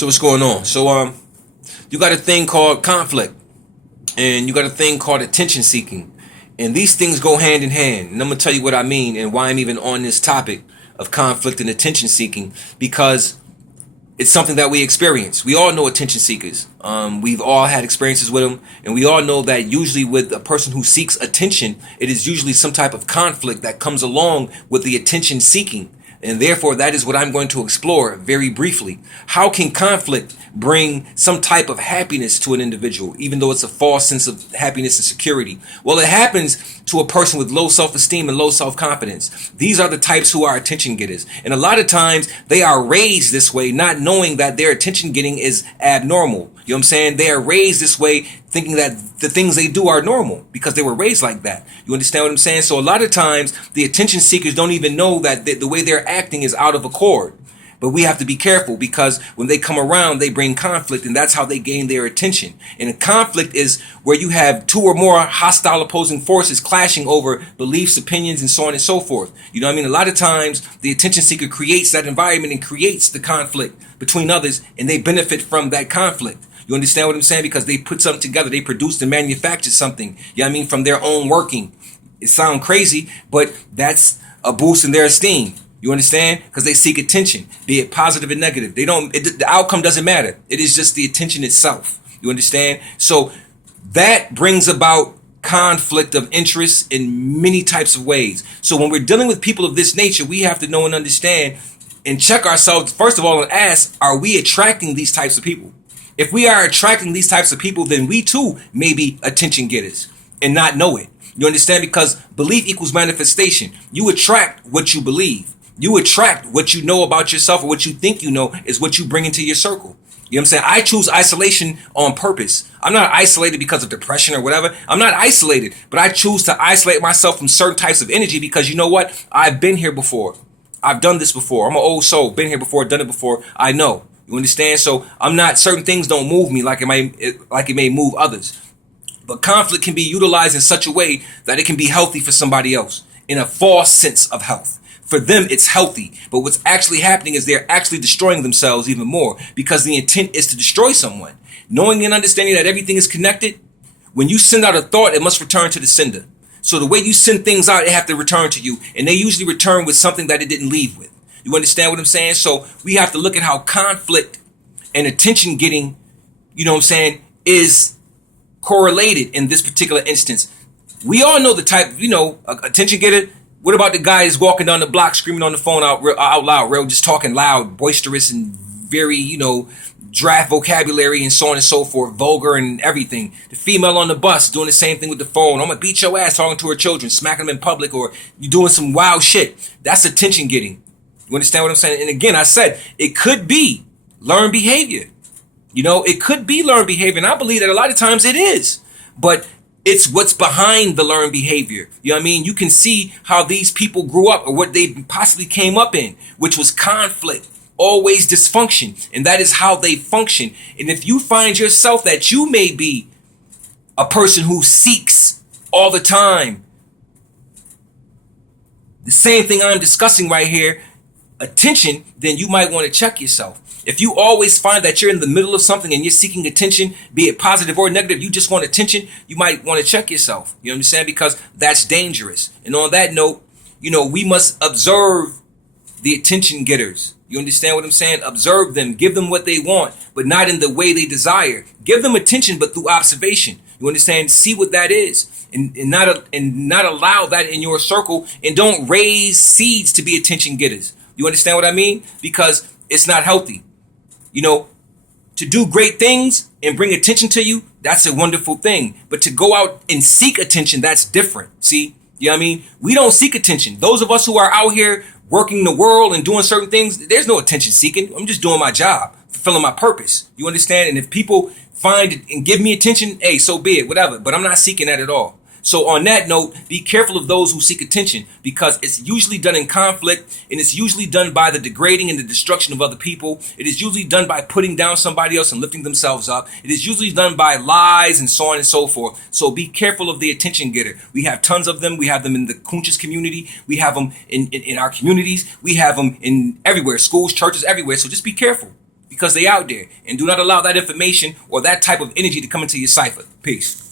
So what's going on? So you got a thing called conflict, and you got a thing called attention seeking, and these things go hand in hand. And I'm gonna tell you what I mean and why I'm even on this topic of conflict and attention seeking, because it's something that we experience. We all know attention seekers. We've all had experiences with them, and we all know that usually with a person who seeks attention, it is usually some type of conflict that comes along with the attention seeking. And therefore, that is what I'm going to explore very briefly. How can conflict bring some type of happiness to an individual, even though it's a false sense of happiness and security? Well, it happens to a person with low self-esteem and low self-confidence. These are the types who are attention getters. And a lot of times they are raised this way, not knowing that their attention getting is abnormal. You know what I'm saying? They are raised this way thinking that the things they do are normal because they were raised like that. You understand what I'm saying? So a lot of times the attention seekers don't even know that the way they're acting is out of accord. But we have to be careful because when they come around, they bring conflict, and that's how they gain their attention. And a conflict is where you have two or more hostile opposing forces clashing over beliefs, opinions, and so on and so forth. You know what I mean? A lot of times the attention seeker creates that environment and creates the conflict between others, and they benefit from that conflict. You understand what I'm saying? Because they put something together, they produced and manufactured something, you know what I mean, from their own working. It sounds crazy, but that's a boost in their esteem. You understand? Because they seek attention, be it positive and negative. The outcome doesn't matter. It is just the attention itself. You understand? So that brings about conflict of interest in many types of ways. So when we're dealing with people of this nature, we have to know and understand and check ourselves, first of all, and ask, are we attracting these types of people? If we are attracting these types of people, then we too may be attention getters and not know it. You understand? Because belief equals manifestation. You attract what you believe. You attract what you know about yourself, or what you think you know is what you bring into your circle. You know what I'm saying? I choose isolation on purpose. I'm not isolated because of depression or whatever. I'm not isolated, but I choose to isolate myself from certain types of energy because you know what? I've been here before. I've done this before. I'm an old soul. Been here before, done it before. I know. You understand? So I'm not, certain things don't move me like it may move others. But conflict can be utilized in such a way that it can be healthy for somebody else in a false sense of health. For them, it's healthy. But what's actually happening is they're actually destroying themselves even more because the intent is to destroy someone. Knowing and understanding that everything is connected, when you send out a thought, it must return to the sender. So the way you send things out, they have to return to you. And they usually return with something that it didn't leave with. You understand what I'm saying? So we have to look at how conflict and attention getting, you know what I'm saying, is correlated in this particular instance. We all know the type, attention getter. What about the guy who's walking down the block screaming on the phone out loud, real, just talking loud, boisterous, and very, draft vocabulary and so on and so forth, vulgar and everything. The female on the bus doing the same thing with the phone. I'm gonna beat your ass, talking to her children, smacking them in public, or you doing some wild shit. That's attention getting. You understand what I'm saying? And again, I said it could be learned behavior. It could be learned behavior, and I believe that a lot of times it is. But it's what's behind the learned behavior. You know what I mean? You can see how these people grew up or what they possibly came up in, which was conflict, always dysfunction. And that is how they function. And if you find yourself that you may be a person who seeks all the time, the same thing I'm discussing right here, attention, then you might want to check yourself. If you always find that you're in the middle of something and you're seeking attention, be it positive or negative, you just want attention, you might want to check yourself. You understand? Because that's dangerous. And on that note, we must observe the attention getters. You understand what I'm saying? Observe them, give them what they want, but not in the way they desire. Give them attention, but through observation. You understand? See what that is. And not allow that in your circle, and don't raise seeds to be attention getters. You understand what I mean? Because it's not healthy. To do great things and bring attention to you, that's a wonderful thing. But to go out and seek attention, that's different. See? You know what I mean? We don't seek attention. Those of us who are out here working the world and doing certain things, there's no attention seeking. I'm just doing my job, fulfilling my purpose. You understand? And if people find it and give me attention, hey, so be it, whatever. But I'm not seeking that at all. So on that note, be careful of those who seek attention, because it's usually done in conflict, and it's usually done by the degrading and the destruction of other people. It is usually done by putting down somebody else and lifting themselves up. It is usually done by lies and so on and so forth. So be careful of the attention getter. We have tons of them. We have them in the conscious community. We have them in our communities. We have them in everywhere, schools, churches, everywhere. So just be careful. because they out there. And do not allow that information or that type of energy to come into your cipher. Peace.